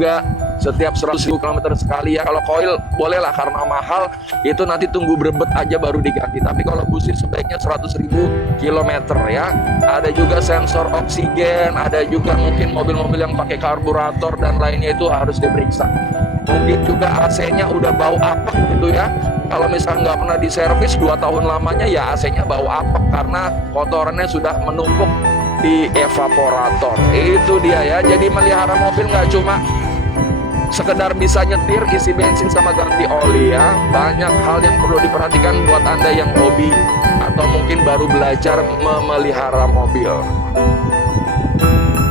juga setiap 100.000 km sekali ya. Kalau koil bolehlah karena mahal, itu nanti tunggu berebet aja baru diganti. Tapi kalau busi sebaiknya 100.000 km ya. Ada juga sensor oksigen, ada juga mungkin mobil-mobil yang pakai karburator dan lainnya itu harus diperiksa. Mungkin juga AC-nya udah bau apek gitu ya. Kalau misalnya nggak pernah diservis 2 tahun lamanya ya AC-nya bau apek karena kotorannya sudah menumpuk di evaporator. Itu dia ya. Jadi melihara mobil nggak cuma sekedar bisa nyetir, isi bensin sama ganti oli ya. Banyak hal yang perlu diperhatikan buat Anda yang hobi atau mungkin baru belajar memelihara mobil.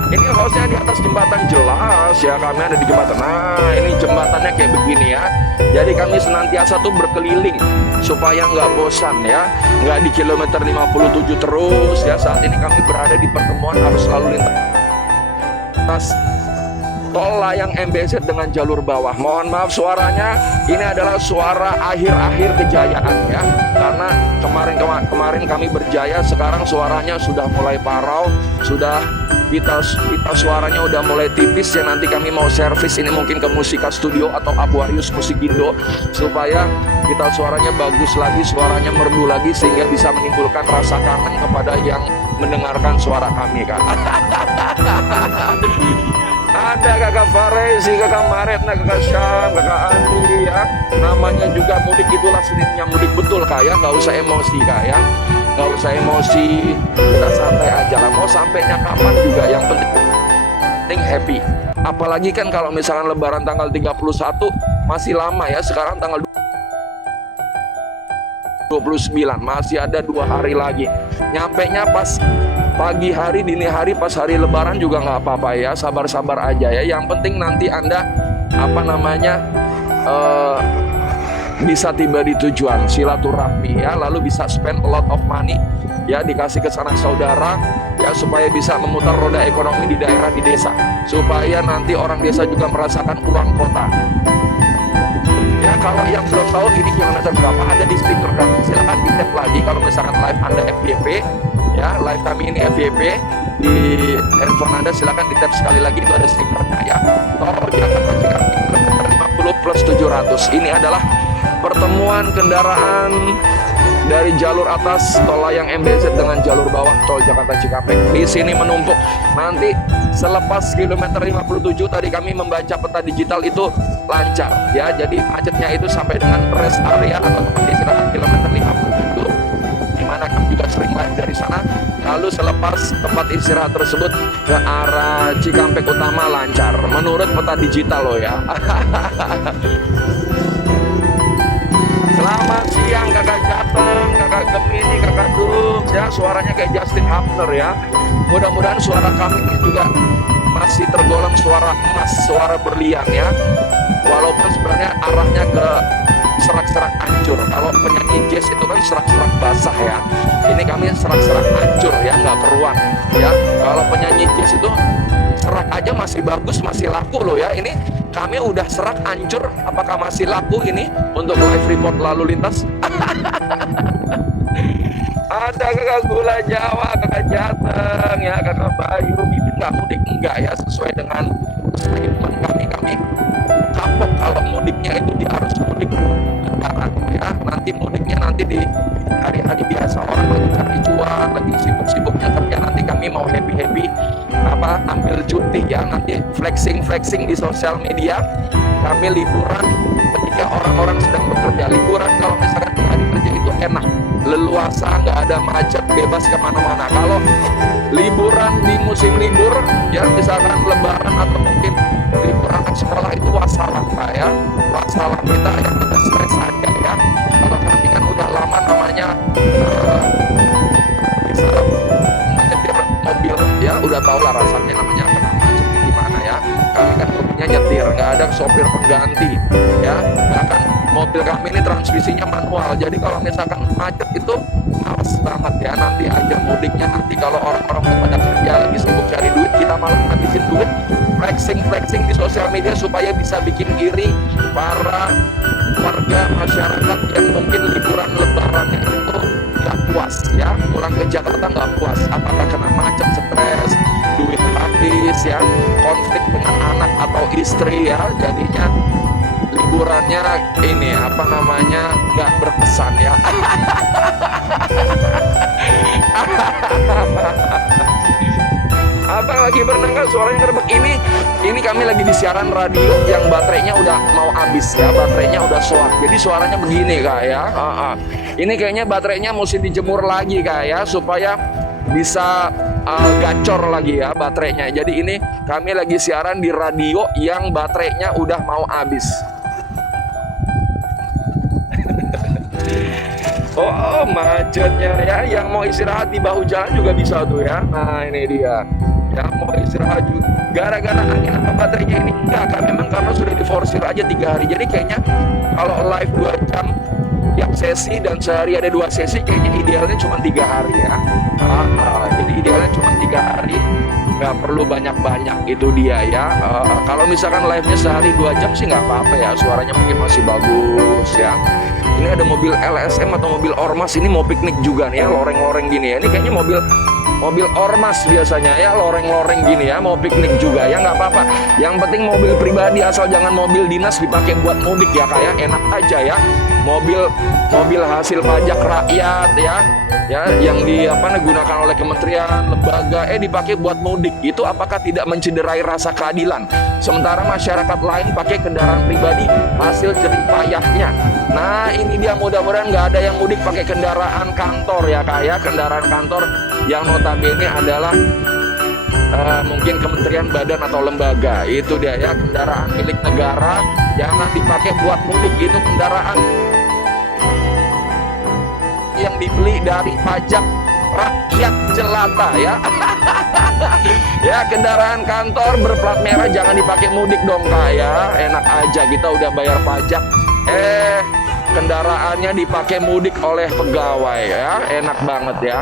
Ini hostnya di atas jembatan, jelas ya, kami ada di jembatan. Nah, ini jembatannya kayak begini ya. Jadi kami senantiasa tuh berkeliling supaya nggak bosan ya, nggak di kilometer 57 terus ya. Saat ini kami berada di pertemuan arus lalu lintas tol layang MBZ dengan jalur bawah. Mohon maaf suaranya, ini adalah suara akhir-akhir kejayaan ya. Karena kemarin kami berjaya, sekarang suaranya sudah mulai parau, sudah pita suaranya udah mulai tipis ya. Nanti kami mau servis ini mungkin ke Musika Studio atau Aquarius Musikindo supaya pita suaranya bagus lagi, suaranya merdu lagi sehingga bisa menimbulkan rasa kangen kepada yang mendengarkan suara kami kan. Ada kakak Faresi, kakak Maretna, kakak Syam, kakak Andi ya. Namanya juga mudik, itulah sulitnya mudik, betul kak ya. Nggak usah emosi kak ya, nggak usah emosi, kita santai aja lah. Mau sampainya kapan juga yang penting happy. Apalagi kan kalau misalkan lebaran tanggal 31 masih lama ya. Sekarang tanggal 29, masih ada 2 hari lagi. Nyampenya pas pagi hari, dini hari, pas hari lebaran juga nggak apa-apa ya. Sabar-sabar aja ya. Yang penting nanti Anda bisa tiba di tujuan, silaturahmi ya, lalu bisa spend a lot of money ya, dikasih ke sanak saudara ya, supaya bisa memutar roda ekonomi di daerah, di desa, supaya nanti orang desa juga merasakan uang kota. Ya, kalau yang belum tahu ini kilometer berapa ada di stiker kan, silahkan di tap lagi. Kalau misalkan live Anda FYP ya, live kami ini FYP di handphone Anda, silahkan di tap sekali lagi, itu ada stikernya ya. Tol Jakarta Cikampek kilometer 50 plus 700. Ini adalah pertemuan kendaraan dari jalur atas tol layang MBZ dengan jalur bawah tol Jakarta Cikampek. Di sini menumpuk. Nanti selepas kilometer 57 tadi kami membaca peta digital itu lancar ya. Jadi macetnya itu sampai dengan rest area atau tempat istirahat kilometer 57, di mana kami juga sering live dari sana. Lalu selepas tempat istirahat tersebut ke arah Cikampek Utama lancar menurut peta digital loh ya. Selamat siang kakak Jateng, kakak Gemini, kakak Dum ya, suaranya kayak Justin Hubner ya. Mudah-mudahan suara kami ini juga masih tergolong suara emas, suara berlian ya. Walaupun sebenarnya arahnya ke serak-serak hancur. Kalau penyanyi jazz itu kan serak-serak basah ya. Ini kami serak-serak hancur ya, nggak keruan ya. Kalau penyanyi jazz itu serak aja masih bagus, masih laku loh ya. Ini kami udah serak hancur, apakah masih laku ini untuk live report lalu lintas? Ada kakak Gula Jawa, kakak Jateng ya, kakak Bayu, Bibit nggak mudik enggak ya, sesuai dengan statement kami kapok kalau mudiknya itu di arus mudik lebaran ya. Nanti mudiknya nanti di hari-hari biasa, orang lagi cari cuan, lagi sibuk-sibuknya kerja, nanti kami mau happy-happy ambil cuti ya, nanti flexing di sosial media. Kami liburan ketika orang-orang sedang bekerja. Liburan kalau misalkan di hari kerja itu enak, leluasa, nggak ada macet, bebas kemana-mana. Kalau liburan di musim libur ya, misalkan lebaran atau mungkin libur anak sekolah, itu wassalam Pak ya, wassalam, kita yang kita stres aja ya. Kalau kami kan udah lama namanya bisa menyetir mobil ya, udah tau lah rasanya namanya kena macet gimana ya. Kami kan hobinya nyetir, nggak ada sopir pengganti ya. Bahkan mobil kami ini transmisinya manual, jadi kalau misalkan macet itu males banget ya. Nanti aja mudiknya, nanti kalau orang-orang pada kerja lagi sibuk cari duit, kita malah ngabisin duit flexing di sosial media supaya bisa bikin iri para warga masyarakat yang mungkin liburan lebarannya itu nggak puas ya, pulang ke Jakarta nggak puas, apakah kena macet, stres, duit habis ya, konflik dengan anak atau istri ya, jadinya liburannya ini apa namanya nggak berkesan ya. Abang lagi berenang, suaranya ngerebek. Ini kami lagi di siaran radio yang baterainya udah mau habis ya, baterainya udah soak. Jadi suaranya begini kak ya. Ini kayaknya baterainya mesti dijemur lagi kak ya, supaya bisa gacor lagi ya baterainya. Jadi ini kami lagi siaran di radio yang baterainya udah mau habis. Oh, macetnya ya. Yang mau istirahat di bahu jalan juga bisa tuh ya. Nah ini dia. Yang mau istirahat juga. Gara-gara angin apa baterainya ini? Enggak, kan memang karena sudah diforsir aja 3 hari. Jadi kayaknya kalau live 2 jam tiap sesi dan sehari ada 2 sesi, kayaknya idealnya cuma 3 hari ya. Jadi idealnya cuma 3 hari. Nggak perlu banyak-banyak, itu dia ya. Kalau misalkan live-nya sehari 2 jam sih nggak apa-apa ya. Suaranya mungkin masih bagus ya. Ini ada mobil LSM atau mobil ormas, ini mau piknik juga nih ya, loreng-loreng gini ya. Ini kayaknya mobil ormas biasanya ya, loreng-loreng gini ya, mau piknik juga ya, nggak apa-apa. Yang penting mobil pribadi, asal jangan mobil dinas dipakai buat mudik ya kayak enak aja ya. Mobil hasil pajak rakyat ya yang digunakan oleh kementerian, lembaga dipakai buat mudik, itu apakah tidak mencederai rasa keadilan? Sementara masyarakat lain pakai kendaraan pribadi hasil jerih payahnya. Nah ini dia, mudah-mudahan nggak ada yang mudik pakai kendaraan kantor ya kak ya, kendaraan kantor yang notabene adalah mungkin kementerian, badan atau lembaga. Itu dia ya, kendaraan milik negara jangan dipakai buat mudik. Itu kendaraan yang dibeli dari pajak rakyat jelata ya. Ya, kendaraan kantor berplat merah jangan dipakai mudik dong kak ya. Enak aja, kita udah bayar pajak, kendaraannya dipakai mudik oleh pegawai ya, enak banget ya.